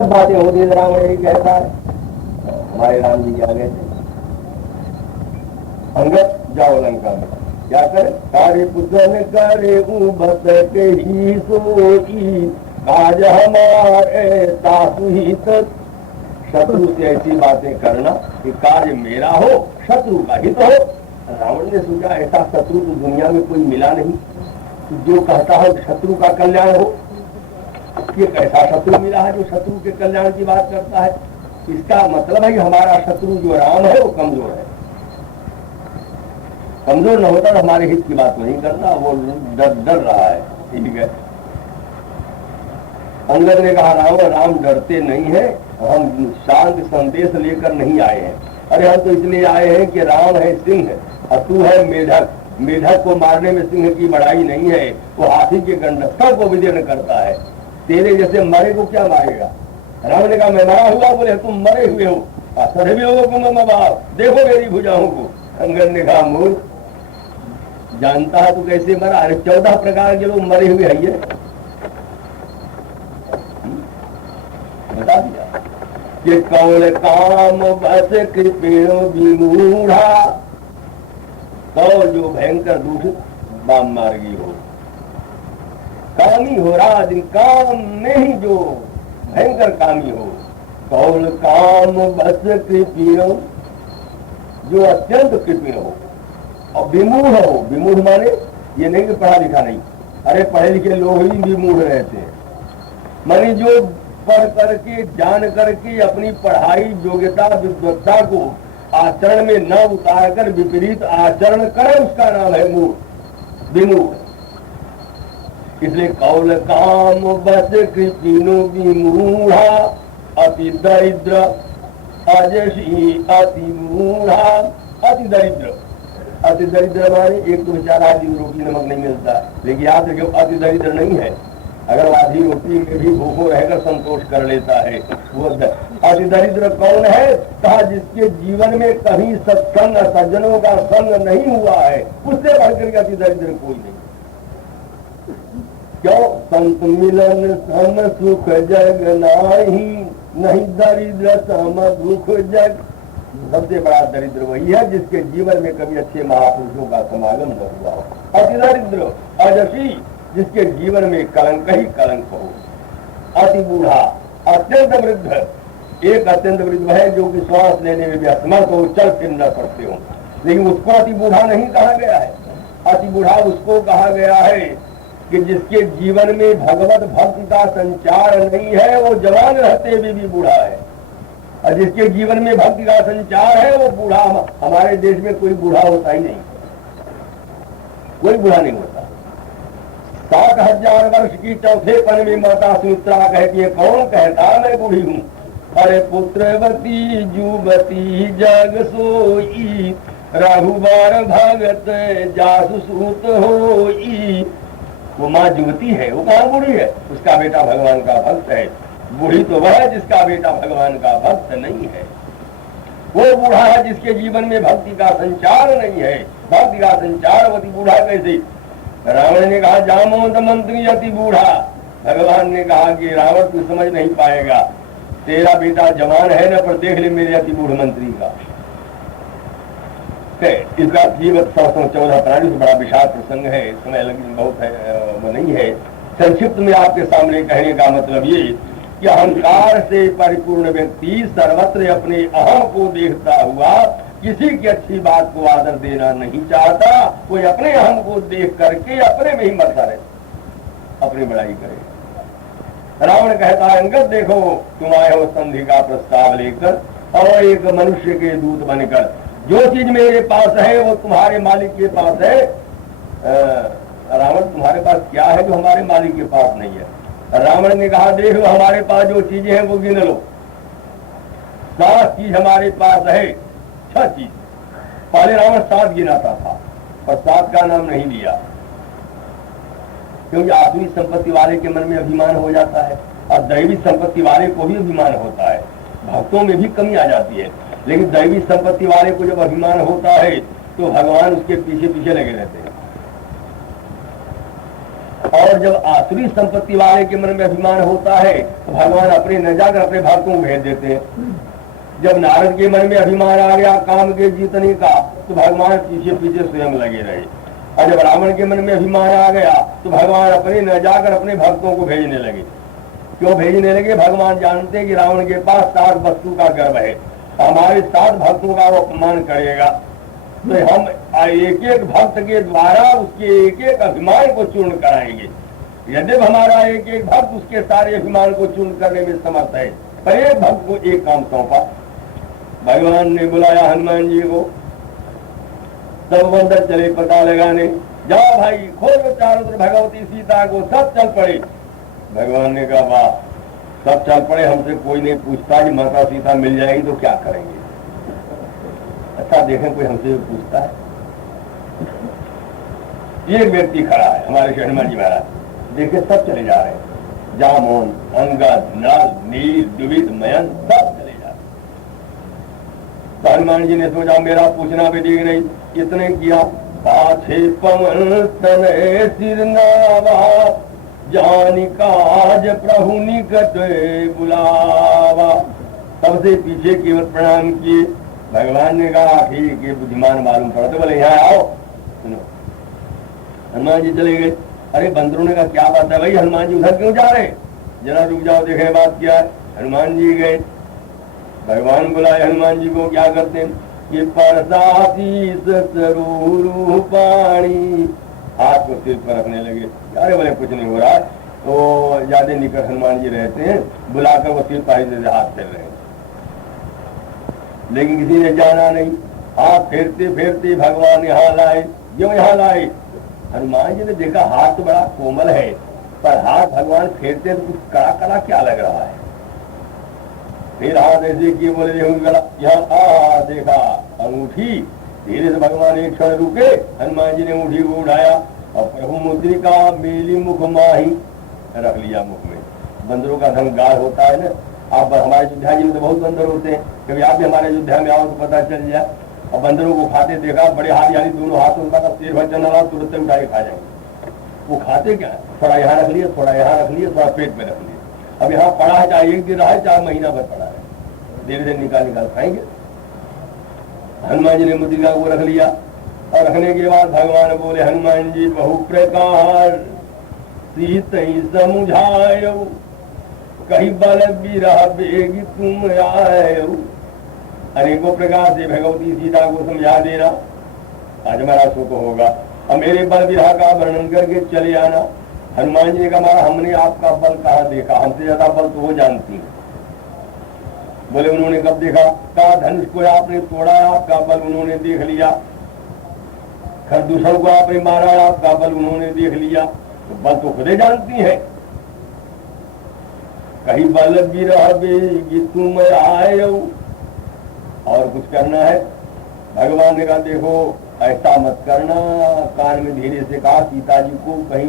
बातें होती है। रावण यही कहता है, हमारे राम जी आ गए थे, अंगद जाओ लंका में, क्या करे, कार्य पुजन करे बस के ही सोई, काज हमारे तासु ही तक। शत्रु से ऐसी बातें करना कि कार्य मेरा हो, शत्रु का हित हो। रावण ने सोचा ऐसा शत्रु तो दुनिया में कोई मिला नहीं जो कहता है शत्रु का कल्याण हो। ये कैसा शत्रु मिला है जो शत्रु के कल्याण की बात करता है। इसका मतलब है कि हमारा शत्रु जो राम है वो कमजोर है। कमजोर न होता तो हमारे हित की बात नहीं करना, वो डर रहा है। ठीक है, अंगद ने कहा राम डरते नहीं है, हम शांत संदेश लेकर नहीं आए हैं। अरे हम तो इसलिए आए हैं कि राम है सिंह और तू है मेढक। मेढक को मारने में सिंह की बड़ाई नहीं है, वो हाथी के गंडस्थल को विदीर्ण करता है। तेरे जैसे मरे को क्या मारेगा। राम ने कहा मैं मरा हुआ, बोले तुम मरे हुए हो, सभी लोगों को मैं बाप देखो मेरी भुजाओं को। अंगद ने कहा मूर्ख, जानता है तू कैसे मरा। अरे 14 प्रकार के लोग मरे हुए है, ये बता दिया कि कौन काम बस कृपेणो विमूढ़ा। कौन जो भयंकर दूषित वाम मार्गी हो, कामी हो रहा दिन काम में ही जो भयंकर कामी हो। कौन काम बस कृपेणो, जो अत्यंत कृपण हो और विमूढ़ हो। विमूढ़ माने ये नहीं कि पढ़ा लिखा नहीं, अरे पढ़े लिखे लोग ही विमूढ़ रहते हैं। माने जो पढ़ करके जान करके अपनी पढ़ाई योग्यता विद्वत्ता को आचरण में न उतार कर विपरीत आचरण करे, उसका नाम है मूढ़, विमूढ़। इसलिए कौल काम बस कृपिनो विमूढ़ा, अति दरिद्र अजसी अति मूढ़ा। अति दरिद्र, अति दरिद्र माने एक तो बेचारा आदमी रोटी नमक नहीं मिलता, लेकिन याद रखिए अति दरिद्र नहीं है। अगर आधी रोटी में भी भूखों रहकर संतोष कर लेता है वो अति दरिद्र कौन है। कहा जिसके जीवन में कभी सत्संग सज्जनों का संग नहीं हुआ है, उससे बढ़कर के अति दरिद्र कोई नहीं। क्यों, संत मिलन सम सुख जग नाही, नहीं दरिद्र सम दुख जग। सबसे बड़ा दरिद्र वही है जिसके जीवन में कभी अच्छे महापुरुषों का समागम न हुआ हो। अति दरिद्र अजसी, जिसके जीवन में कलंक ही कलंक हो। अति बूढ़ा, अत्यंत वृद्ध, एक अत्यंत वृद्ध है जो कि श्वास लेने में भी असमर्थ हो, चल फिर न सकते हो, लेकिन उसको अति बूढ़ा नहीं कहा गया है। अति बूढ़ा उसको कहा गया है कि जिसके जीवन में भगवत भक्ति का संचार नहीं है, वो जवान रहते हुए भी बूढ़ा है। और जिसके जीवन में भक्ति का संचार है वो बूढ़ा। हमारे देश में कोई बूढ़ा होता ही नहीं, कोई बूढ़ा नहीं होता। 7,000 वर्ष की चौथे पन में माता सुमित्रा कहती है, कौन कहता मैं बूढ़ी हूँ। अरे पुत्रवती जुवती जग सोई, रघुबर भगत जासु सूत होई। वो माँ जुवती है, वो कहाँ बूढ़ी है, उसका बेटा भगवान का भक्त है। बूढ़ी तो वह है जिसका बेटा भगवान का भक्त नहीं है। वो बूढ़ा है जिसके जीवन में भक्ति का संचार नहीं है। भक्ति का संचार अति बूढ़ा कैसे। रावण ने कहा जामोद मंत्री अति बूढ़ा। भगवान ने कहा कि रावण तू समझ नहीं पाएगा, तेरा बेटा जवान है न, पर देख ले मेरे अति बूढ़ मंत्री का। इसका जीवत 114 प्राणी से बड़ा विशाल प्रसंग है, समय लगी बहुत है वो नहीं है। संक्षिप्त में आपके सामने कहने का मतलब ये कि अहंकार से परिपूर्ण व्यक्ति सर्वत्र अपने अहम को देखता हुआ किसी की अच्छी बात को आदर देना नहीं चाहता। कोई अपने अहम को देख करके अपने में ही मरता रहे, अपनी बड़ाई करे। रावण कहता है अंगद देखो तुम आए हो संधि का प्रस्ताव लेकर और एक मनुष्य के दूत बनकर। जो चीज मेरे पास है वो तुम्हारे मालिक के पास है। रावण तुम्हारे पास क्या है जो हमारे मालिक के पास नहीं है। रावण ने कहा देख लो हमारे पास जो चीजें हैं वो गिन लो। 7 चीज हमारे पास है, 6 चीज। पहले रावण 7 गिनाता था पर 7 का नाम नहीं लिया, क्योंकि आत्मिक संपत्ति वाले के मन में अभिमान हो जाता है और दैवी संपत्ति वाले को भी अभिमान होता है। भक्तों में भी कमी आ जाती है, लेकिन दैवी संपत्ति वाले को जब अभिमान होता है तो भगवान उसके पीछे पीछे लगे रहते हैं। और जब आसुरी संपत्ति वाले के मन में अभिमान होता है तो भगवान अपने न जाकर अपने भक्तों को भेज देते हैं। जब नारद के मन में अभिमान आ गया काम के जीतने का तो भगवान पीछे पीछे स्वयं लगे रहे, और जब रावण के मन में अभिमान आ गया तो भगवान अपने न जाकर अपने भक्तों को भेजने लगे। क्यों भेजने लगे? भगवान जानते हैं कि रावण के पास 7 वस्तु का गर्व है, हमारे 7 भक्तों का वो अपमान करेगा, तो हम एक एक भक्त के द्वारा उसके एक एक अभिमान को चूर्ण कराएंगे। यदि हमारा एक एक भक्त उसके सारे अभिमान को चूर्ण करने में समर्थ है, पर एक भक्त को एक काम सौंपा। भगवान ने बुलाया हनुमान जी को, सब बंदर चले पता लगाने, जाओ भाई खोलो चारों तरफ भगवती सीता को, सब चल पड़े। भगवान ने कहा वाह, सब चल पड़े, हमसे कोई नहीं पूछता कि माता सीता मिल जाएगी तो क्या करेंगे। अच्छा देखें कोई हमसे पूछता है? ये व्यक्ति खड़ा है हमारे हनुमान जी महाराज, देखे सब चले जा रहे हैं, जामोन, अंगद, नल, नील, द्विविद, मयन सब चले जा रहे। तो हनुमान जी ने सोचा मेरा पूछना भी ठीक नहीं, कितने किया, पाछे पवन तने सिर नावा, जानी काज प्रभु निकट बुलावा। सबसे पीछे केवल प्रणाम किए। भगवान ने कहा ठीक है बुद्धिमान मालूम पड़ा, तो बोले यहाँ आओ सुनो। हनुमान जी चले गए। अरे बंदरों ने कहा क्या बात है भाई, हनुमान जी उधर क्यों जा रहे, जरा रुक जाओ देखे बात क्या है। हनुमान जी गए, भगवान बुलाए हनुमान जी को, क्या करते हैं ये परसातीस पानी, हाथ को सिर पर रखने लगे। अरे बोले कुछ नहीं हो रहा, तो ज्यादा निकट हनुमान जी रहते हैं, बुलाकर वो सिर पाही से हाथ फेर रहे हैं, लेकिन किसी ने जाना नहीं। हाथ फेरते फेरते भगवान यहाँ लाए। क्यों यहाँ लाए? हनुमान जी ने देखा हाथ तो बड़ा कोमल है, पर हाथ भगवान फेरते तो कुछ कड़ा कड़ा क्या लग रहा है। फिर हाथ ऐसे किए, बोले यहाँ देखा अंगूठी। धीरे से भगवान एक क्षण रुके, हनुमान जी ने अंगूठी को उठाया और प्रभु मुद्रिका मेली मुख माही रख लिया मुख में। बंदरों का धनगार होता है ना, आप हमारे अयोध्या जी में तो बहुत बंदर होते हैं, कभी आप भी हमारे अयोध्या में आओ तो पता चल जाए। और बंदरों को खाते देखा, बड़े हाथ यानी दोनों हाथों का सिर भर चला तुरंत उठा के खा जाएंगे। वो खाते क्या, थोड़ा यहाँ रख लिया, थोड़ा यहाँ रख लिया, थोड़ा पेट में रख लिया। अब यहाँ पड़ा है, चाहे एक दिन रहा है, चाहे महीना भर पड़ा है, धीरे धीरे निकाल निकाल खाएंगे। हनुमान जी ने मुद्रिका को रख लिया, और रखने के बाद भगवान बोले हनुमान जी बहु प्रकार सीत ही समुझायो, कहीं बल बिरह बेगी तुम आयो। अनेकों प्रकार से भगवती सीता को समझा देना, आज हमारा सुख होगा। अब मेरे बल विरह का वर्णन करके चले आना। हनुमान जी ने कहा हमने आपका बल कहाँ देखा, हमसे ज्यादा बल तो वो जानती है। बोले उन्होंने कब देखा? कहा धनुष को आपने तोड़ा, आपका बल उन्होंने देख लिया। खरदूषण को आपने मारा, आपका बल उन्होंने देख लिया। तो बल तो खुदे जानती है। कहीं बल बिरह बेगी तुम आयो, और कुछ करना है? भगवान ने कहा देखो ऐसा मत करना, कान में धीरे से कहा सीता जी को कहीं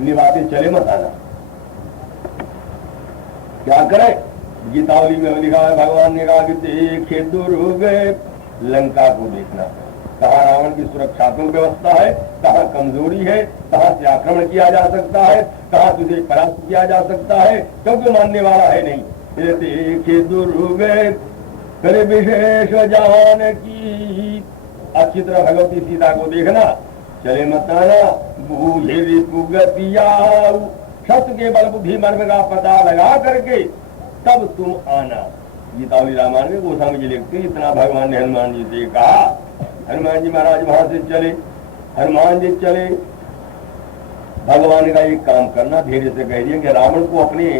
निभाते चले मत आना। क्या करें? गीतावली में लिखा है, भगवान ने कहा कि देखे दुर्ग लंका को देखना, कहाँ रावण की सुरक्षात्मक व्यवस्था है, कहाँ कमजोरी है, कहाँ से आक्रमण किया जा सकता है, कहाँ तुझे परास्त किया जा सकता है, क्योंकि मानने वाला है नहीं। देखे दुर्ग फिर विशेष जान की, अच्छी तरह भगवती सीता को देखना, चले मत आना। बूझे गतिया, शस्त्र के बल बुद्धि मर्म का पता लगा करके तब तुम आना। गीतावली रामायण में गोस्वामी जी लिखते हैं, इतना भगवान ने हनुमान जी से कहा। हनुमान जी महाराज वहां से चले। हनुमान जी चले, भगवान का एक काम करना, धीरे से कह दिया कि रावण को अपने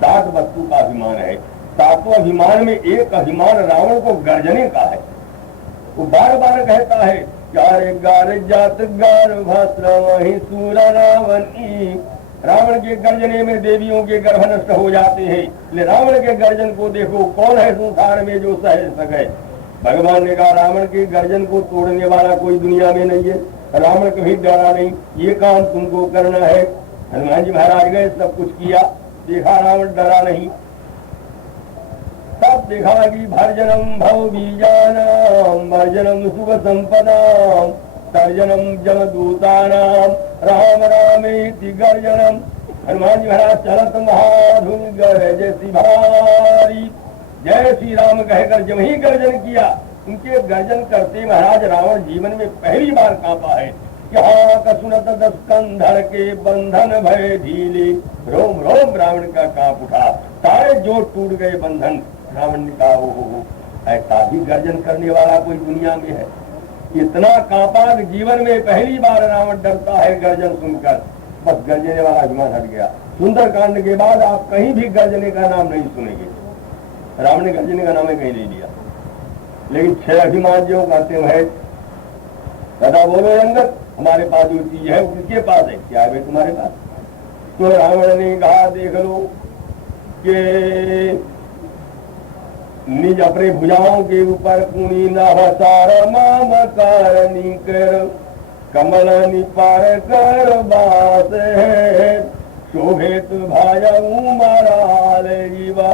7 वस्तु का अभिमान है। 7वें अभिमान में एक अभिमान रावण को गर्जने का है। वो बार बार कहता है चारे गार जात गार भास्रा वही सूरा रावणी। रावण के गर्जने में देवियों के गर्भ नष्ट हो जाते हैं, इसलिए रावण के गर्जन को देखो, कौन है संसार में जो सह सके। भगवान ने कहा रावण के गर्जन को तोड़ने वाला कोई दुनिया में नहीं है, रावण कभी डरा नहीं, ये काम तुमको करना है। हनुमान जी महाराज गए, सब कुछ किया, देखा रावण डरा नहीं। तब देखा कि भर्जनम भव बीजानाम, भर्जनम सुख संपदाम, तर्जनम जमदूतानाम, राम रामेति गर्जनम। हनुमान जी महाराज चलत महाधुन गरजति भारी। जय श्री राम कहकर जब ही गर्जन किया, उनके गर्जन करते महाराज रावण जीवन में पहली बार कांपा है। यहाँ का सुनत 10 कंधर के बंधन भय ढीले। रोम रोम रावण का कांप उठा, सारे जोड़ टूट गए बंधन। रावण ने कहा हो ऐसा भी गर्जन करने वाला कोई दुनिया में है। इतना कांपा जीवन में पहली बार रावण डरता है गर्जन सुनकर। बस गर्जने वाला अभिमान हट गया। सुंदर कांड के बाद आप कहीं भी गर्जने का नाम नहीं सुनेंगे। रावण ने गर्जने का नाम कहीं नहीं लिया, लेकिन 6 अभिमान जो कहते हैं सदा बोलो अंगद, हमारे पास जो चीज है वो किसके पास है, क्या है तुम्हारे पास। तो रावण ने कहा देख लो कि निज अपने भुजाओं के ऊपर पुणी नवसार ममकारणी कर कमल निपार कर बास है। शोभित भाजऊ मराल जीवा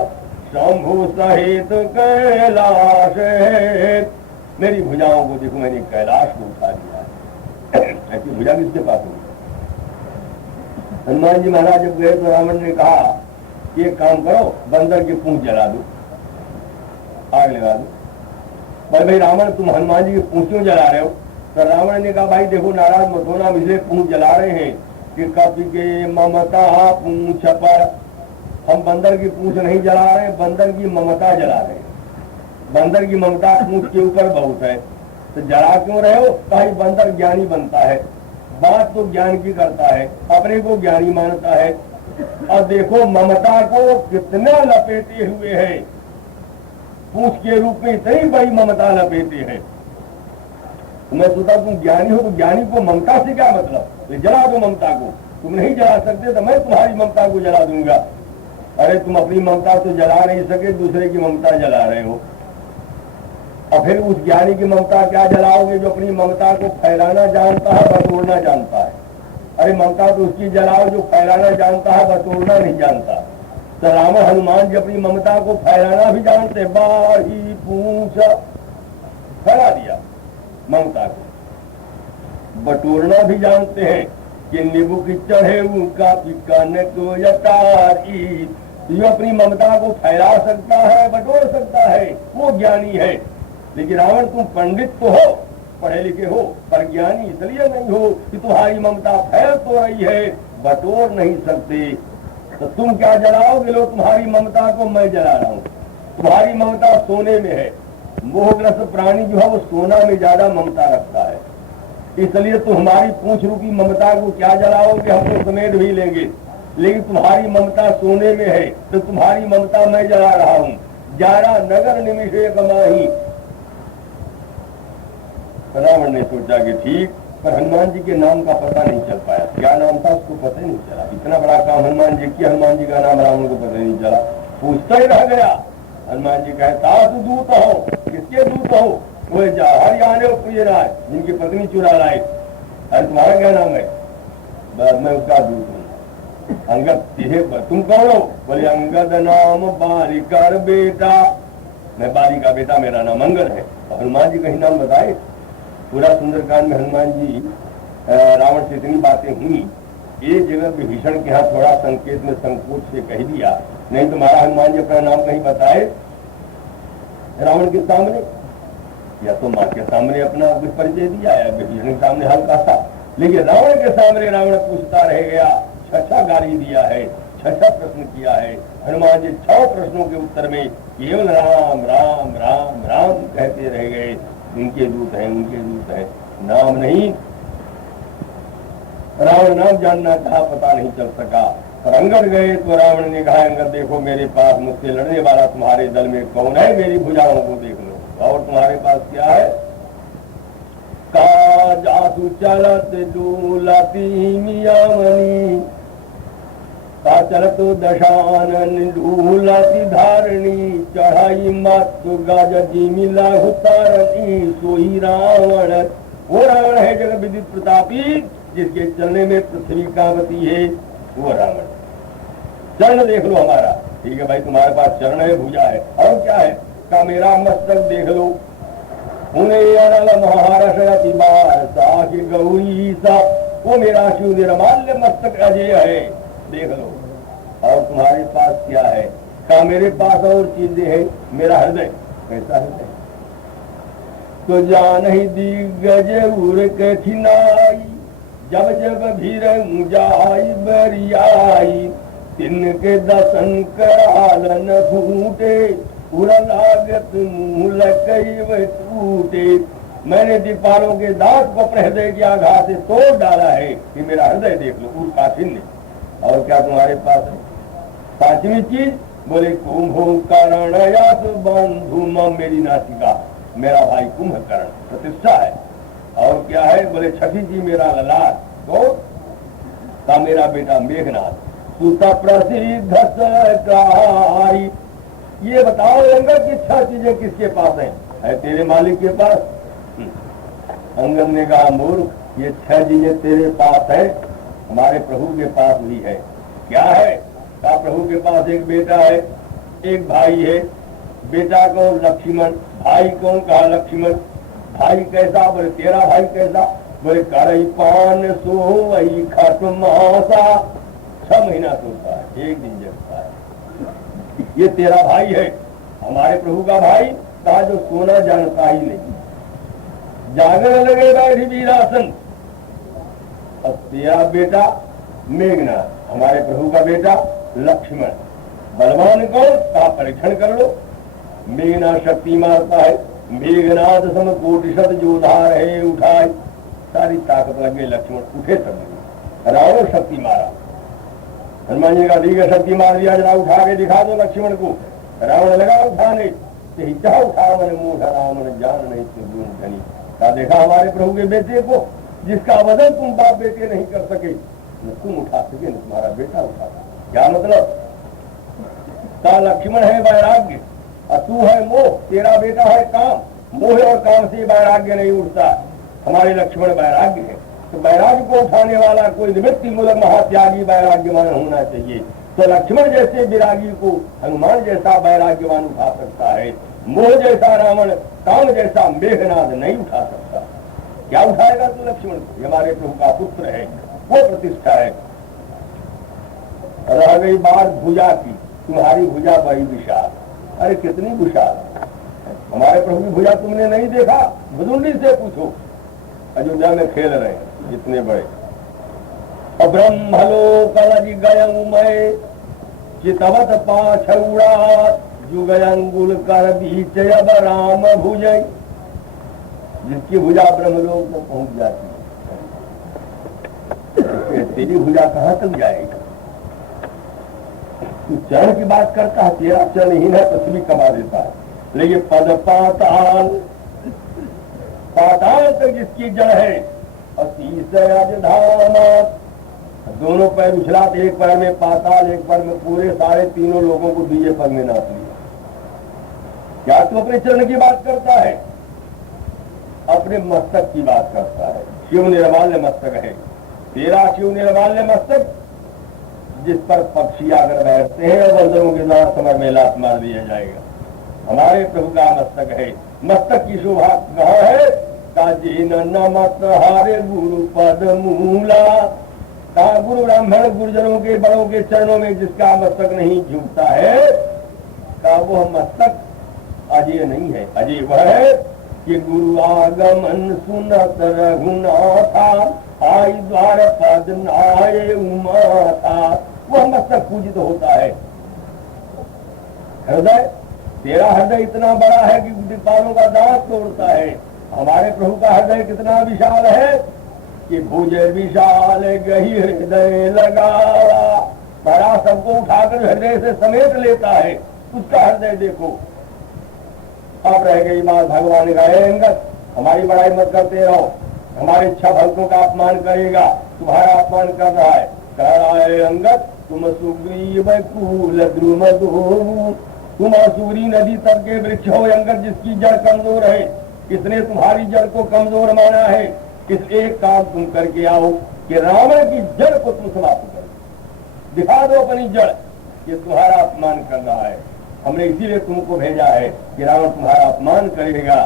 शंभु सहित कैलाश है। मेरी भुजाओं को देखो, मैंने कैलाश को उठा दिया है। ऐसी भुजा किसके पास होगी। हनुमान जी महाराज जब गए तो रावण ने कहा कि एक काम करो, बंदर की पूंछ जला दो, आग लगा दो। भाई रावण तुम हनुमान जी की पूंछ क्यों जला रहे हो। तो रावण ने कहा भाई देखो नाराज मत होना, हम इसलिए पूंछ जला रहे हैं कि कपि के ममता पूंछ पर। हम बंदर की पूंछ नहीं जला रहे, बंदर की ममता जला रहे हैं। बंदर की ममता पूंछ के ऊपर बहुत है, तो जला क्यों रहे हो। कहीं बंदर ज्ञानी बनता है, बात तो ज्ञान की करता है, अपने को ज्ञानी मानता है। और देखो ममता को कितना लपेटे हुए है, पूंछ के रूप में इतनी बड़ी ममता लपेटे हैं। मैं सोचा तुम ज्ञानी हो तो ज्ञानी को ममता से क्या मतलब, जला दो ममता को। तुम नहीं जला सकते तो मैं तुम्हारी ममता को जला दूंगा। अरे तुम अपनी ममता तो जला नहीं सके, दूसरे की ममता जला रहे हो। और फिर उस ज्ञानी की ममता क्या जलाओगे जो अपनी ममता को फैलाना जानता है, बटोरना जानता है। अरे ममता तो उसकी जलाओ जो फैलाना जानता है, बटोरना नहीं जानता। तो रावण हनुमान जी अपनी ममता को फैलाना भी जानते, बाही पूंछ फैला दिया ममता को, बटोरना भी जानते हैं कि नींबू की चढ़े उनका पिकाने को यतारी। जो अपनी ममता को फैला सकता है, बटोर सकता है, वो ज्ञानी है। लेकिन रावण तुम पंडित तो हो, पढ़े लिखे हो, पर ज्ञानी इसलिए नहीं हो कि तुम्हारी ममता फैल तो रही है, बटोर नहीं सकते। तो तुम क्या जलाओगे। लो तुम्हारी ममता को मैं जला रहा हूँ। तुम्हारी ममता सोने में है, मोहग्रस्त प्राणी जो है वो सोना में ज्यादा ममता रखता है, इसलिए तुम हमारी पूंछ रूपी ममता को क्या जलाओगे, हम तो समेट भी लेंगे। लेकिन तुम्हारी ममता सोने में है, तो तुम्हारी ममता मैं जला रहा हूँ। 11 नगर निमिषे कमाही। रावण ने सोचा कि ठीक, पर हनुमान जी के नाम का पता नहीं चल पाया। क्या नाम था उसको पता ही नहीं चला। इतना बड़ा काम हनुमान जी किया, हनुमान जी का नाम रावण को पता नहीं चला, पूछता ही रह गया। हनुमान जी कहे सास दूत हो, किसके दूत हो। वो हरियाणे प्रिय राय जिनकी पत्नी चुरा लाए। अरे तुम्हारा क्या नाम है। मैं उसका दूत हूँ। अंगद तुम कौन हो। बोले अंगद नाम बालिकर बेटा। मैं बाली का बेटा, मेरा नाम अंगद है। हनुमान जी कहीं नाम बताए। पूरा सुंदरकांड में हनुमान जी रावण से इतनी बातें हुई। एक जगह विभीषण के यहाँ थोड़ा संकेत में संकोच से कह दिया, नहीं तुम्हारा हनुमान जी अपना नाम कहीं बताए रावण के सामने, या तो माँ के सामने अपना कुछ परिचय दिया, या विभीषण के सामने हल्का सा। लेकिन रावण के सामने रावण पूछता रह गया, 6 गाली दिया है, 6 प्रश्न किया है। हनुमान जी 6 प्रश्नों के उत्तर में केवल राम राम राम राम कहते रह गए। उनके दूत हैं, उनके दूत हैं, नाम नहीं। रावण नाम जानना चाहा, पता नहीं चल सका। पर अंगद गए तो रावण ने कहा अंगद देखो मेरे पास मुझसे लड़ने वाला तुम्हारे दल में कौन है, मेरी भुजाओं को देख लो। और तुम्हारे पास क्या है। का जासु चलत डूलती मियामनी, का चलत दशानन डूलती धारणी, चढ़ाई मत गज मिला उतारनी, सोई रावण। वो रावण है जगत विदित प्रतापी, जिसके चलने में पृथ्वी कांपती है, वो रावण। चरण देख लो हमारा। ठीक है भाई, तुम्हारे पास चरण है, भुजा है, और क्या है। का मेरा मस्तक देख लो। उन्हें महारस बार सा गौरी सा वो मेरा शिव निर्माल्य मस्तक अजय है, देख लो। और तुम्हारे पास क्या है? क्या मेरे पास और चीजें हैं? मेरा हृदय कैसा हृदय? तो जान ही दिग्गज उर कठिनाई, जब जब भीर जाई बरियाई, तिनके दसन करालन फूटे, उड़ लागत मूल कई टूटे। मैंने दीपालों के दांत को अपने हृदय की आघात से तोड़ डाला है कि मेरा हृदय देख लो, उर काठिन्य। और क्या तुम्हारे पास है? पांचवी चीज बोले कुंभकर्ण बंधु मेरी नासिका, मेरा भाई कुंभकर्ण प्रतिष्ठा है। और क्या है? बोले छठी जी मेरा ललाट, तो का मेरा बेटा मेघनाथ, सुत प्रसिद्ध सरकारी। ये बताओ अंगद की छह चीजें किसके पास है तेरे मालिक के पास? अंगद ने कहा मूर्ख, ये छह चीजें तेरे पास है, हमारे प्रभु के पास भी है। क्या है? का प्रभु के पास एक बेटा है, एक भाई है। बेटा कौन? लक्ष्मण। भाई कौन? कहा लक्ष्मण। भाई कैसा? बोले तेरा भाई कैसा? बोले करई पान सो वही खट मासा, 6 महीना सोता है, 1 दिन जगता है। ये तेरा भाई है। हमारे प्रभु का भाई कहा जो सोना जानता ही नहीं, जागरण लगे बैठी वीरासन। और तेरा बेटा मेघनाथ, हमारे प्रभु का बेटा लक्ष्मण। बलवान कौन? का परीक्षण कर लो। मेघनाथ शक्ति मारता है, मेघनाथ सम कोटि शत जोधार है उठाए। सारी ताकत लग गई, लक्ष्मण उठे सब लगे। रावण शक्ति मारा, हनुमान जी का दीर्घ शक्ति मार दिया, जरा उठा के दिखा दो लक्ष्मण को। रावण लगा उठाने, क्या उठा मन मूढ़ रावण जान नहीं तुम धनी। क्या देखा हमारे प्रभु के बेटे को, जिसका वजन तुम बाप बेटे नहीं कर सके, न तुम उठा सके न तुम्हारा बेटा उठा। क्या मतलब? का लक्ष्मण है वैराग्य और तू है मोह, तेरा बेटा है काम। मोह और काम से वैराग्य नहीं उठता, हमारे लक्ष्मण वैराग्य है। तो वैराग्य को उठाने वाला कोई निवृत्ति मूलक महात्यागी वैराग्यवान होना चाहिए। तो लक्ष्मण जैसे विरागी को हनुमान जैसा वैराग्यवान उठा सकता है, मोह जैसा रावण, काम जैसा मेघनाद नहीं उठा सकता। क्या उठाएगा तू लक्ष्मण को? हमारे प्रभु का पुत्र है, वो प्रतिष्ठा है। रह गई बात भुजा की, तुम्हारी भुजा बड़ी विशाल। अरे कितनी विशाल! हमारे प्रभु की भुजा तुमने नहीं देखा? भुजुंडी से पूछो, अयोध्या में खेल रहे हैं इतने बड़े। ब्रह्मलोक गयऊ मैं चितवत पाछौड़ा, जुगयंगुल कर बीच अब राम भुजय। जिसकी भुजा ब्रह्मलोक में पहुंच जाती है, तेरी भुजा कहां तक जाएगी? तू चरण की बात करता है, तेरा चरण ही है पृथ्वी कमा देता है। लेकिन पद पाताल, पाताल तक जिसकी जड़ है, दोनों पैर उछलाते, एक पैर में पाताल एक पैर में पूरे, सारे तीनों लोगों को दिए पग में नाप लिया। क्या तू अपने चरण की बात करता है? अपने मस्तक की बात करता है। शिव निर्माल्य मस्तक है तेरा, शिव निर्माल्य मस्तक, जिस पर पक्षी आकर बैठते हैं और बंदरों के द्वारा समय में लात मार दिया जाएगा। हमारे प्रभु का मस्तक है। मस्तक की शोभा कहाँ है? काजीन नमत हारे गुरु पद मूला। कहा गुरु ब्राह्मण गुरुजनों के बड़ों के चरणों में जिसका मस्तक नहीं झुकता है, का वो मस्तक अजय नहीं है। अजय वह है कि गुरु आगमन सुनत रघुनाथा, आई द्वार पद नाये उमाथा। वह मस्तक पूजित होता है। हृदय, तेरा हृदय इतना बड़ा है कि दीपालों का दांत तोड़ता है। हमारे प्रभु का हृदय कितना विशाल है कि भुज विशाल गही हृदय लगावा। बड़ा सबको उठाकर हृदय से समेट लेता है, उसका हृदय देखो। अब रह गई बात भगवान का, अंगद हमारी बड़ाई मत करते रहो, हमारे इच्छा भक्तों का अपमान करेगा, तुम्हारा अपमान कर रहा है। कह रहा है अंगद तुम सुग्रीव कुल द्रुम दो, तुम सूरी नदी तक के वृक्ष हो अंगद, जिसकी जड़ कमजोर है। किसने तुम्हारी जड़ को कमजोर माना है? किस एक काम तुम करके आओ कि रावण की जड़ को तुम समाप्त करो। दिखा दो अपनी जड़, ये तुम्हारा अपमान कर रहा है। हमने इसीलिए तुमको भेजा है कि रावण तुम्हारा अपमान करेगा।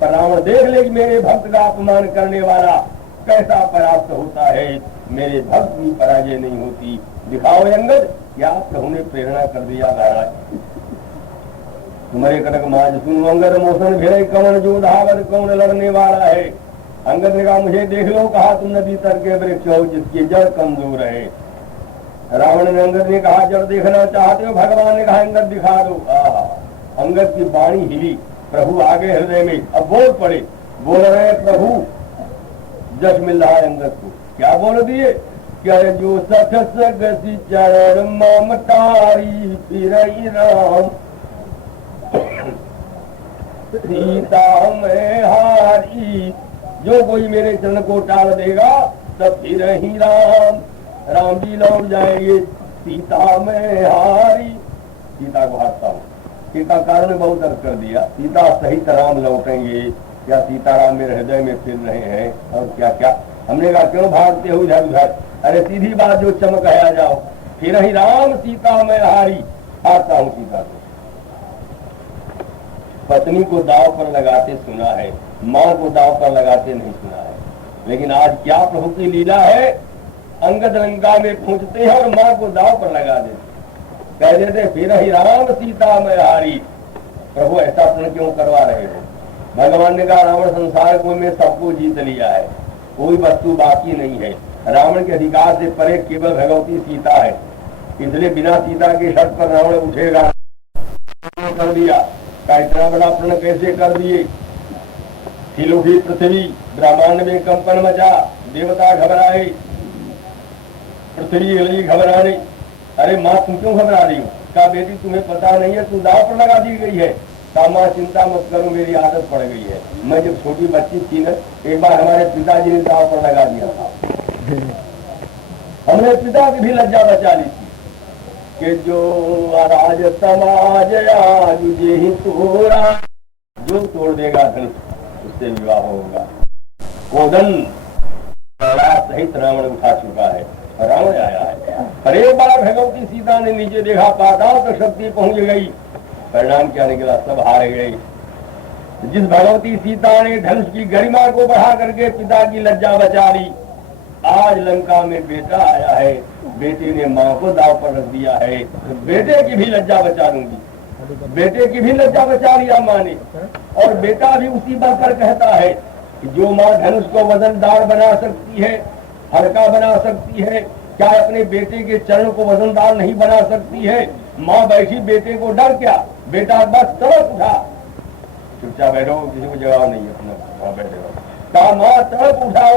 पर रावण देख ले मेरे भक्त का अपमान करने वाला कैसा परास्त होता है, मेरे भक्त की पराजय नहीं होती। दिखाओ अंगद, क्या प्रभु ने प्रेरणा कर दिया महाराज। तुम्हारे कनक माज सुनो अंगद मोशन भिड़े कौन जो धावर कौन लड़ने वाला है। अंगद ने कहा मुझे देख लो, कहा तुम नदी तर के वृक्ष हो जिसकी जड़ कमजोर है। रावण ने अंगद ने कहा जड़ देखना चाहते हो, भगवान ने कहा अंगद दिखा दो। अंगद की वाणी हिली, प्रभु आगे हृदय में, अब बोल पड़े, बोल रहे प्रभु जश मिल रहा है अंगद को। क्या बोल दिए, क्या जो सठ सगसी चरण ममतारी फिर राम सीता में हारी। जो कोई मेरे चरण को टाल देगा तब फिर ही राम जी लौट जाएंगे, सीता में हारी। सीता को हारता हूँ, सीता कारण ने बहुत अर्थ कर दिया, सीता सहित राम लौटेंगे, क्या सीताराम मेरे हृदय में फिर रहे हैं, और क्या क्या। हमने कहा क्यों भागते हो इधर उधर, अरे सीधी बात जो चमक है आ जाओ, फिर ही राम सीता में हारी, हारता हूँ सीता को। पत्नी को दाव पर लगाते सुना है, माँ को दाव पर लगाते नहीं सुना है। लेकिन आज क्या प्रभु की लीला है, अंगद लंका में पहुंचते हैं और माँ को दाव पर लगा देते, कह देते फिर ही राम सीता में हारी। प्रभु ऐसा प्रण क्यों करवा रहे हो। भगवान ने कहा रावण संसार को में सबको जीत लिया है, कोई वस्तु बाकी नहीं है। रावण के अधिकार से परे केवल भगवती सीता है, इसलिए बिना सीता के शर्त पर रावण उठेगा। कर दिया का इतना बड़ा प्रण कैसे कर दिए। हिलोही पृथ्वी, ब्रह्मांड में कंपन मचा, देवता घबराए, पृथ्वी हिली घबराने। अरे माँ तुम क्यों घबरा रही हो, का बेटी तुम्हें पता नहीं है तू दाव पर लगा दी गई है। का माँ चिंता मत करो, मेरी आदत पड़ गई है। मैं जब छोटी बच्ची थी न, एक बार हमारे पिताजी ने दाव पर लगा दिया था, हमने पिता की भी लज्जा बचा ली थी कि जो राज समाज आज ही तोड़ा, जो तोड़ देगा धनुष उससे विवाह होगा। कोदन सहित रावण उठा चुका है, रावण आया है। पर एक बार भगवती सीता ने नीचे देखा, पाताल तक शक्ति पहुंच गई, परिणाम क्या निकला, सब हार गए। जिस भगवती सीता ने धनुष की गरिमा को बढ़ा करके पिता की लज्जा बचा ली, आज लंका में बेटा आया है, बेटे ने माँ को दाव पर रख दिया है, तो बेटे की भी लज्जा बचा लूंगी। बेटे की भी लज्जा बचा लिया माँ ने, और बेटा भी उसी बल पर कहता है कि जो माँ धनुष को वजनदार बना सकती है, हल्का बना सकती है, क्या अपने बेटे के चरण को वजनदार नहीं बना सकती है। माँ बैठी, बेटे को डर क्या, बेटा बस तड़प उठा, चुपचाप बैठो, किसी को जवाब नहीं, अपना बैठे रहो। का माँ तड़प उठा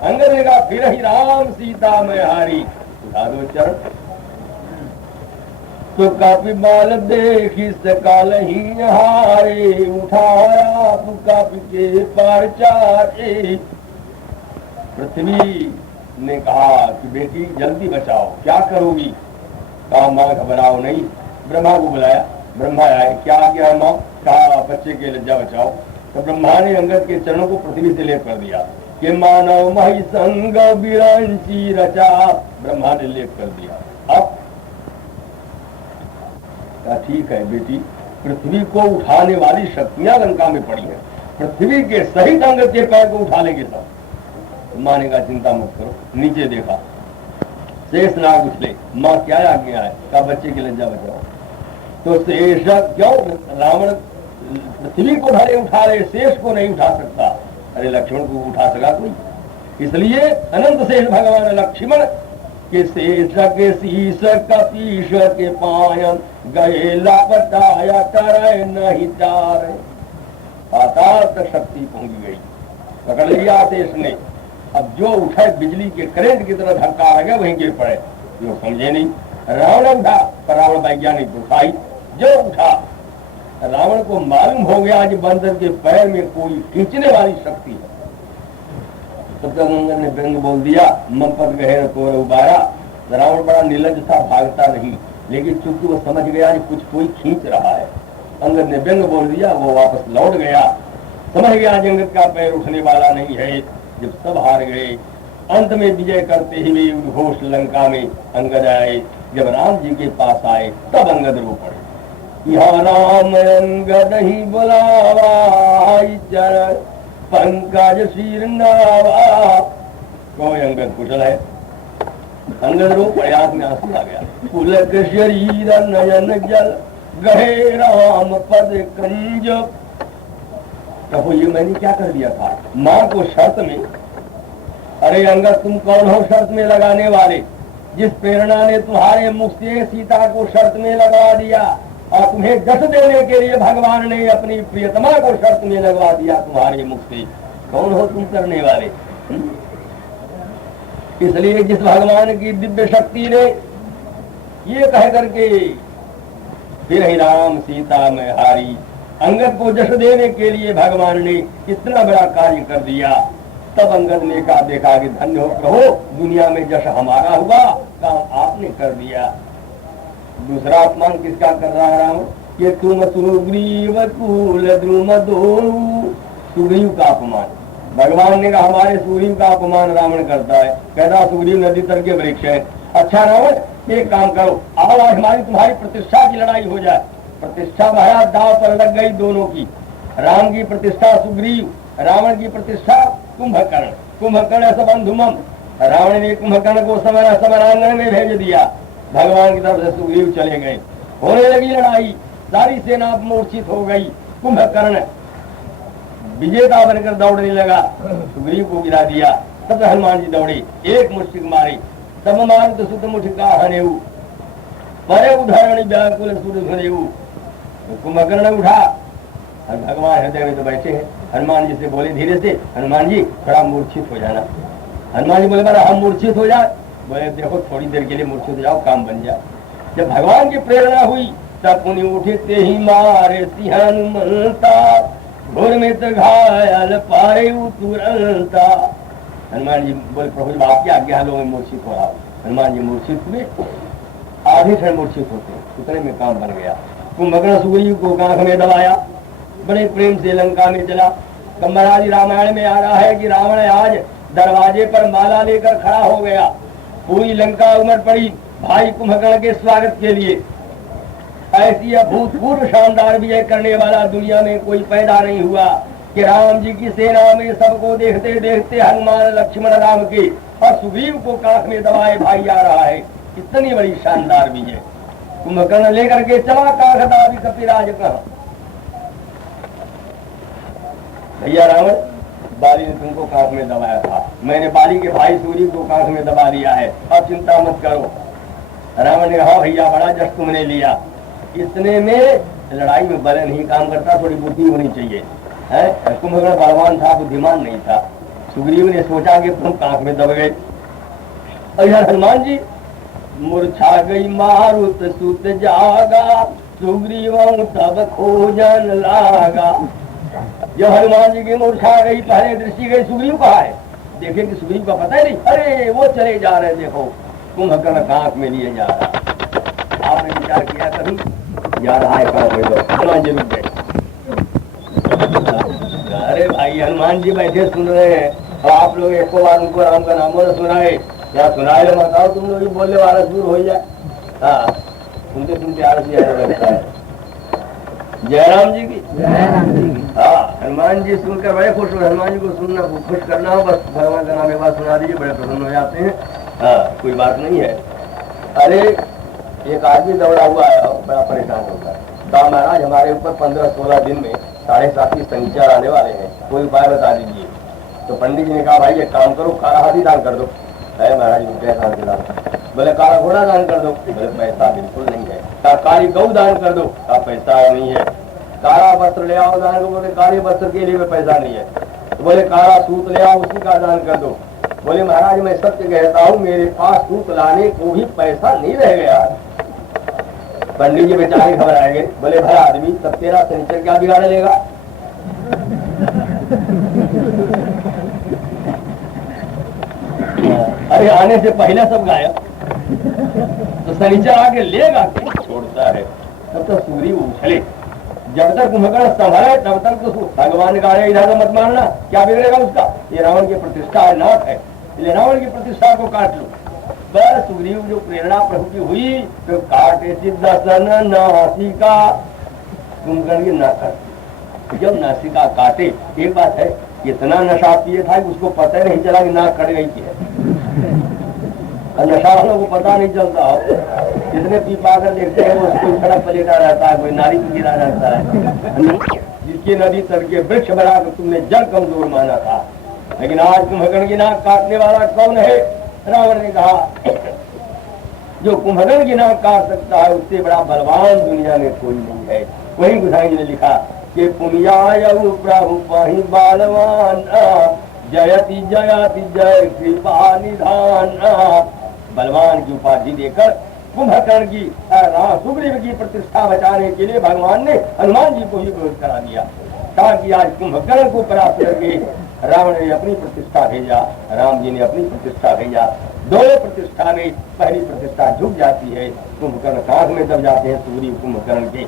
अंगद ने कहा फिर ही राम सीता में हारी, उठा दो चरण। तो कापी बाल देखी सकाल ही हारे, उठाया तू कापी के पार चारे। पृथ्वी ने कहा कि बेटी जल्दी बचाओ, क्या करोगी। कहा माँ घबराओ नहीं। ब्रह्मा को बुलाया, ब्रह्मा आए, क्या आज्ञा है माँ। कहा बच्चे के लज्जा बचाओ। तो ब्रह्मा ने अंगद के चरणों को पृथ्वी से लेप कर दिया कि मानव मही संग बिरंची रचा, ब्रह्मा ने लेप कर दिया। अब ठीक है बेटी, पृथ्वी को उठाने वाली शक्तियां लंका में पड़ी है, पृथ्वी के सहित अंगद के पैर को उठा लेंगे सब। माँ ने कहा चिंता मत करो। नीचे देखा, शेष नाग उछले, माँ क्या आज्ञा है। कहा बच्चे की लज्जा बचाओ। तो शेष क्यों, रावण पृथ्वी को भले उठा ले, शेष को नहीं उठा सकता। अरे लक्ष्मण को उठा सका कोई, इसलिए अनंत शेष भगवान लक्ष्मण के शेष के शीश कपीश के पायन गए लापटाया करे नहीं तारे। पाताल तक शक्ति पहुंच गई, पकड़ लिया शेष ने। अब जो उठे बिजली के करंट की तरह धक्का आ गया, वहीं गिर पड़े, जो समझे नहीं। रावण उठा, पर रावण वैज्ञानिक उठाई, जो उठा रावण को मालूम हो गया आज बंदर के पैर में कोई खींचने वाली शक्ति है। तब तक अंगद ने व्यंग बोल दिया, मंपत गहे कोर उबारा। रावण बड़ा निर्लज था, भागता नहीं, लेकिन चूंकि वो समझ गया कि कुछ कोई खींच रहा है, अंगद ने व्यंग बोल दिया, वो वापस लौट गया। समझ गया अंगद का पैर उठने वाला नहीं है। जब सब हार गए, अंत में विजय करते हुए घोष लंका में अंगद आए। जब राम जी के पास आए तब अंगद रो पड़े, यहाँ राम अंगद ही बुलावा चरण पंकज शीर नावा। कोई अंगद कुशल है? अंगद रो प्रयास में आंसू आ गया। पुलक शरीर नयन जल गहे राम पद कंज। प्रभु ये मैंने क्या कर दिया था? मां को शर्त में, अरे अंगद तुम कौन हो शर्त में लगाने वाले? जिस प्रेरणा ने तुम्हारे मुख से सीता को शर्त में लगा दिया और तुम्हें जस देने के लिए भगवान ने अपनी प्रियतमा को शर्त में लगवा दिया तुम्हारे मुख से, कौन हो तुम करने वाले? इसलिए जिस भगवान की दिव्य शक्ति ने ये कह करके फिर ही राम सीता में हारी, अंगद को जश देने के लिए भगवान ने इतना बड़ा कार्य कर दिया, तब अंगद ने कहा देखा कि धन्य हो प्रभु, दुनिया में जश हमारा हुआ, काम आपने कर दिया। दूसरा अपमान किसका कर रहा है राम? कि तुम सुग्रीव कुल द्रुम दो। सुग्रीव का अपमान भगवान ने कहा हमारे सुग्रीव का अपमान रावण करता है। कहता सुग्रीव नदी तर के वृक्ष है। अच्छा रावण एक काम करो, आओ आज हमारी तुम्हारी प्रतिष्ठा की लड़ाई हो जाए। प्रतिष्ठा महाराज दाव पर लग गई दोनों की। राम की प्रतिष्ठा सुग्रीव, रावण की प्रतिष्ठा कुंभकर्ण। कुंभकर्ण सबंधुमम, रावण ने कुंभकर्ण को समरांगण में भेज दिया। भगवान की तरफ से सुग्रीव चले गए। होने लगी लड़ाई, सारी सेना मूर्छित हो गई। कुंभकर्ण विजेता बनकर दौड़ने लगा, सुग्रीव को गिरा दिया। तब हनुमान जी दौड़े, एक मुष्टिक मारी, तब मारुत सुत मुठिका हनेऊ, परे उदाहरण व्याकुल सुर धनेऊ। कुंभकर्ण उठा और भगवान हृदय में तो बैठे हैं। हनुमान जी से बोले धीरे से, हनुमान जी थोड़ा मूर्छित हो जाना। हनुमान जी बोले बड़ा हम मूर्छित हो जाए? बोले देखो थोड़ी देर के लिए मूर्छित हो जाओ, काम बन जाए। जब भगवान की प्रेरणा हुई तब पुण्य उठे ते ही मारे सिंह हनुमंता, घोर में तो घायल पारे तुरंता। हनुमान जी बोले प्रभु जी आपकी आज्ञा लो, मैं मूर्छित हो रहा हूँ। हनुमान जी मूर्छित हुए, आधे क्षण मूर्छित होते, उतने में काम बन गया। कुंभकर्ण सुग्रीव को कांख में दबाया, बड़े प्रेम से लंका में चला। महाराज रामायण में आ रहा है कि रावण आज दरवाजे पर माला लेकर खड़ा हो गया। पूरी लंका उमड़ पड़ी भाई कुंभकर्ण के स्वागत के लिए। ऐसी अभूतपूर्व शानदार विजय करने वाला दुनिया में कोई पैदा नहीं हुआ कि राम जी की सेना में सबको देखते देखते हनुमान लक्ष्मण राम के और सुग्रीव को कांख में दबाए भाई आ रहा है। इतनी बड़ी शानदार विजय कुंभकर्ण लेकर के चला कांख दाबी कपिराज कहा, भैया रावण बाली ने तुमको कांख में दबाया था, मैंने बाली के भाई सुग्रीव को कांख में दबा लिया है, अब चिंता मत करो। रावण ने कहा भैया बड़ा जश तुमने लिया। इतने में लड़ाई में बल नहीं काम करता, थोड़ी बुद्धि होनी चाहिए है। कुंभकर्ण बलवान था, बुद्धिमान नहीं था। सुग्रीव ने सोचा कि तुम कांख में दब गए। और इधर हनुमान जी मूर्छा गई मारुत सुत जागा, सुग्रीव तब खोजन लागा। जब हनुमान जी की मूर्छा गई, पहले दृष्टि गई सुग्रीव कहाँ है, देखे कि सुग्रीव का पता ही नहीं। अरे वो चले जा रहे, देखो कुंभकर्ण कांख में लिए जा रहा। आपने विचार किया कभी जा रहा है कांख में, तो हनुमान जी रुक गए। अरे भाई हनुमान जी बैठे सुन रहे हैं और आप लोग एक बार उनको राम का नाम सुनाए या सुनाए तो बताओ, तुम लोग बोलने वाला दूर हो जाए। हाँ सुनते सुनते आलस लगता है। जयराम जी की। हाँ हनुमान जी सुनकर बड़े खुश हो। हनुमान जी को सुनना खुश करना हो, बस भगवान का नाम एक बार सुना दीजिए, बड़े प्रसन्न हो जाते हैं। हाँ कोई बात नहीं है। अरे एक आदमी दौड़ा हुआ है, बड़ा परेशान होता है। कहा महाराज हमारे ऊपर 15-16 दिन में 7.5 शनिचर आने वाले हैं, कोई उपाय बता दीजिए। तो पंडित जी ने कहा भाई एक काम करो, काला हाथी दान कर दो। है महाराज पैसा दान, बोले काला घोड़ा दान कर दो, बोले पैसा बिल्कुल नहीं है। कहा काली गौ दान कर दो, कहा पैसा नहीं है। काला वस्त्र ले आओ दान को, बोले काले वस्त्र के लिए पैसा नहीं है। तो बोले काला सूत ले आओ, उसी का दान कर दो। बोले महाराज मैं सत्य कहता हूँ, मेरे पास सूत लाने को भी पैसा नहीं रह गया। पंडित जी बेचारे घबराएंगे, बोले भला आदमी तब तेरा शनिचर क्या बिगाड़ लेगा। अरे आने से पहले सब गायब, तो शनिचर आके लेगा छोड़ता है। तब तो सुग्रीव उछले, जब तक कुंभकर्ण संभले तब तक तो भगवान का इधर तो मत मारना, क्या बिगड़ेगा उसका। ये रावण की प्रतिष्ठा है, नाथ है, इसलिए रावण की प्रतिष्ठा को काट लो। बस सुग्रीव जो प्रेरणा प्रभु की हुई तो काटे दसन नासिका, कुंभकर्ण की नाक काटी। जब नासिका काटे, एक बात है इतना नशा पिए था कि उसको पता ही नहीं चला कि नाक कट गई है। और नशा वालों को पता नहीं चलता हो, जितने पी पाकर देखते हैं वो कोई सड़क पर लेटा रहता है, कोई नाली पर गिरा रहता है। जिसकी नदी तर के वृक्ष बनाकर तुमने जल कमजोर माना था, लेकिन आज कुंभकर्ण की नाक काटने वाला कौन है? रावण ने कहा जो कुंभकर्ण की नाक काट सकता है उससे बड़ा बलवान दुनिया में कोई नहीं है। वहीं गुसाई ने लिखा कि पुण्यायु प्रभु पाहि बालवान जयति जयति जय कृपा निधान। बलवान की उपाधि देकर कुंभकर्ण की सुग्रीव की प्रतिष्ठा बचाने के लिए भगवान ने हनुमान जी को ही विरोध करा दिया, ताकि आज कुंभकर्ण को परास्त करके रावण ने अपनी प्रतिष्ठा भेजा, राम जी ने अपनी प्रतिष्ठा भेजा। दोनों प्रतिष्ठा में पहली प्रतिष्ठा झुक जाती है, कुंभकर्ण कांध में दब जाते हैं सुग्रीव कुंभकर्ण के।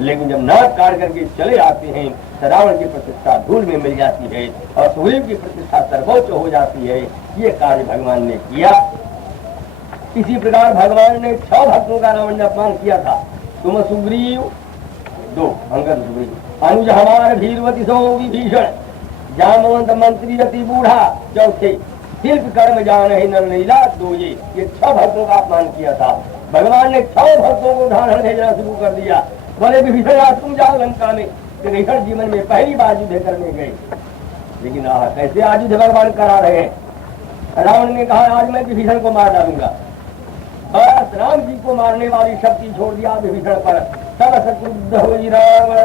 लेकिन जब नाक काट करके चले आते हैं तो रावण की प्रतिष्ठा धूल में मिल जाती है और सुग्रीव की प्रतिष्ठा सर्वोच्च हो जाती है। ये कार्य भगवान ने किया। इसी प्रकार भगवान ने 6 भक्तों का रावण ने अपमान किया था। तुम सुग्रीव 2 अंगद सुग्रीव, अनुज हमार भीरवती सो विभीषण, जामवंत मंत्री अति बूढ़ा 4थे, शिल्प कर्म जान है नर लीला 2। ये 6 भक्तों का अपमान किया था। भगवान ने 6 भक्तों को धारण भेजना शुरू कर दिया। बोले विभीषण आज तुम जाओ लंका में। विभीषण जीवन में पहली बार युद्ध करने गए, लेकिन कैसे आज युद्ध भगवान करा रहे हैं। रावण ने कहा आज मैं विभीषण को मार डालूंगा। बस राम जी को मारने वाली शक्ति छोड़ दिया विभीषण पर। तब क्रुद्ध हुई रावण